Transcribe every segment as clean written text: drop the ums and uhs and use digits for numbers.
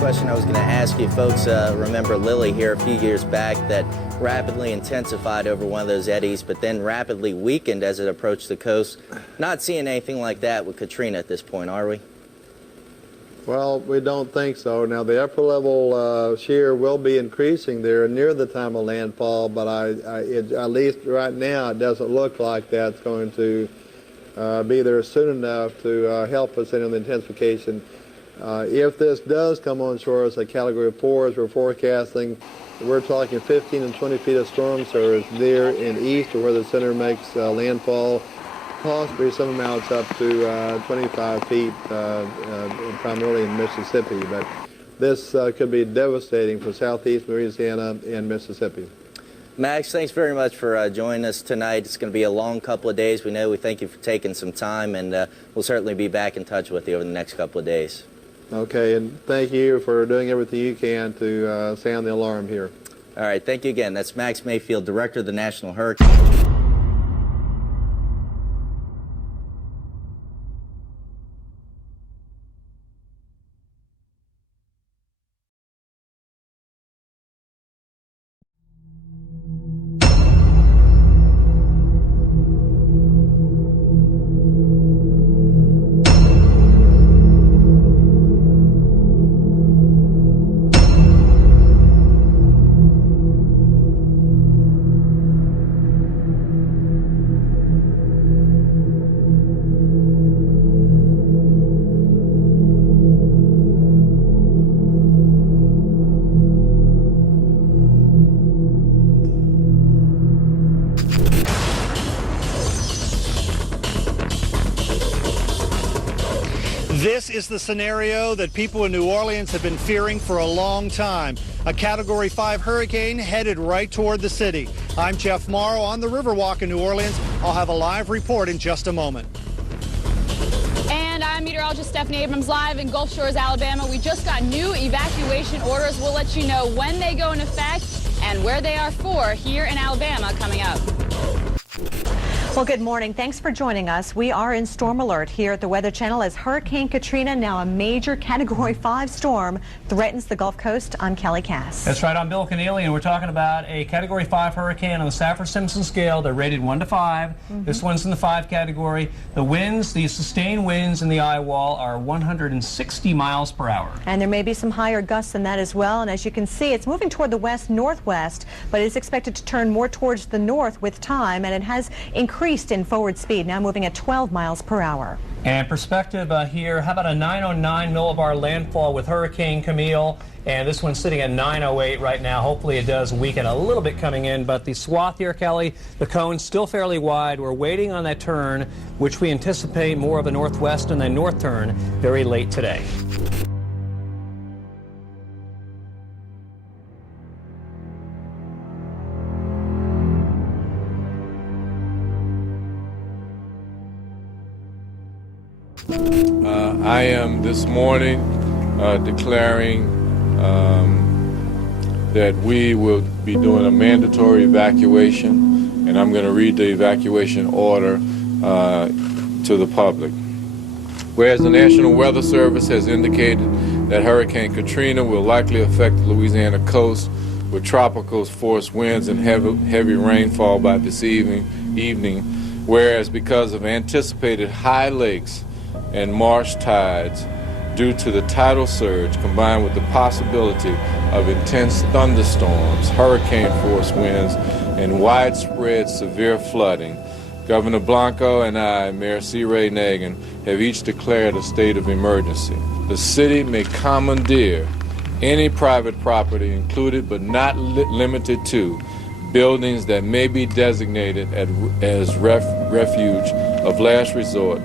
question I was going to ask you. Folks remember Lily here a few years back that rapidly intensified over one of those eddies, but then rapidly weakened as it approached the coast. Not seeing anything like that with Katrina at this point, are we? Well, we don't think so. Now, the upper level shear will be increasing there near the time of landfall, but at least right now, it doesn't look like that's going to be there soon enough to help us in the intensification. If this does come on shore as a Category 4, as we're forecasting, we're talking 15 and 20 feet of storm surge there in east of where the center makes landfall. Possibly some amounts up to 25 feet, primarily in Mississippi. But this could be devastating for southeast Louisiana and Mississippi. Max, thanks very much for joining us tonight. It's going to be a long couple of days. We thank you for taking some time, and we'll certainly be back in touch with you over the next couple of days. Okay, and thank you for doing everything you can to sound the alarm here. All right, thank you again. That's Max Mayfield, Director of the National Hurricane. This is the scenario that people in New Orleans have been fearing for a long time. A Category 5 hurricane headed right toward the city. I'm Jeff Morrow on the Riverwalk in New Orleans. I'll have a live report in just a moment. And I'm meteorologist Stephanie Abrams live in Gulf Shores, Alabama. We just got new evacuation orders. We'll let you know when they go into effect and where they are for here in Alabama coming up. Well, good morning. Thanks for joining us. We are in storm alert here at the Weather Channel as Hurricane Katrina, now a major Category 5 storm, threatens the Gulf Coast. I'm Kelly Cass. That's right. I'm Bill Keneally, and we're talking about a Category 5 hurricane on the Saffir-Simpson scale. They're rated 1 to 5. This one's in the 5 category. The winds, the sustained winds in the eye wall are 160 miles per hour. And there may be some higher gusts than that as well. And as you can see, it's moving toward the west-northwest, but it's expected to turn more towards the north with time, and it has increased in forward speed, now moving at 12 miles per hour. And perspective here, how about a 909 millibar landfall with Hurricane Camille? And this one's sitting at 908 right now. Hopefully it does weaken a little bit coming in, but the swath here, Kelly, the cone's still fairly wide. We're waiting on that turn, which we anticipate more of a northwest and then north turn very late today. I am this morning declaring that we will be doing a mandatory evacuation, and I'm going to read the evacuation order to the public. Whereas the National Weather Service has indicated that Hurricane Katrina will likely affect the Louisiana coast with tropical force winds and heavy rainfall by this evening, whereas because of anticipated high lakes and marsh tides due to the tidal surge combined with the possibility of intense thunderstorms, hurricane force winds, and widespread severe flooding, Governor Blanco and I, Mayor C. Ray Nagin, have each declared a state of emergency. The city may commandeer any private property, included but not limited to buildings that may be designated as refuge of last resort,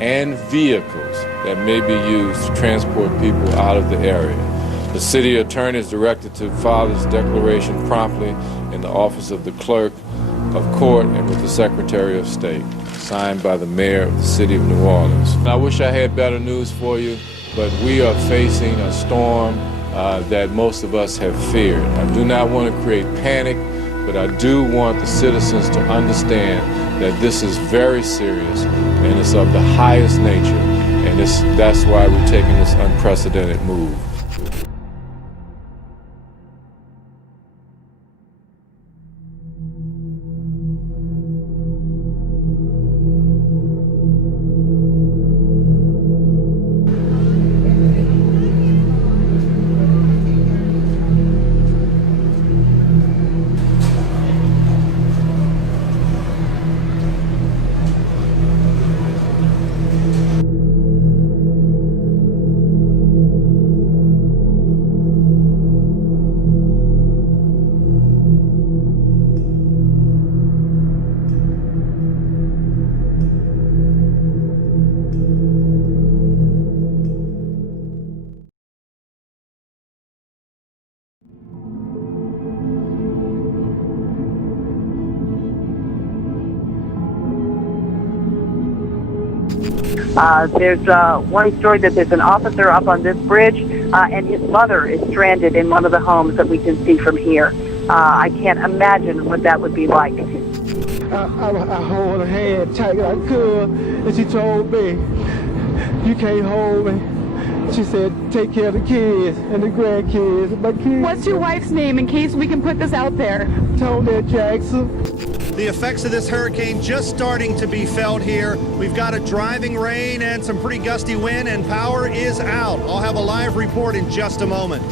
and vehicles that may be used to transport people out of the area. The city attorney is directed to file this declaration promptly in the office of the clerk of court and with the Secretary of State, signed by the mayor of the city of New Orleans. I wish I had better news for you, but we are facing a storm that most of us have feared. I do not want to create panic, but I do want the citizens to understand that this is very serious and it's of the highest nature, and that's why we're taking this unprecedented move. There's one story that there's an officer up on this bridge, and his mother is stranded in one of the homes that we can see from here. I can't imagine what that would be like. I hold her hand tight as I could, and she told me, "You can't hold me." She said, "Take care of the kids and the grandkids and my kids." What's your wife's name in case we can put this out there? Tony Jackson. The effects of this hurricane just starting to be felt here. We've got a driving rain and some pretty gusty wind, and power is out. I'll have a live report in just a moment.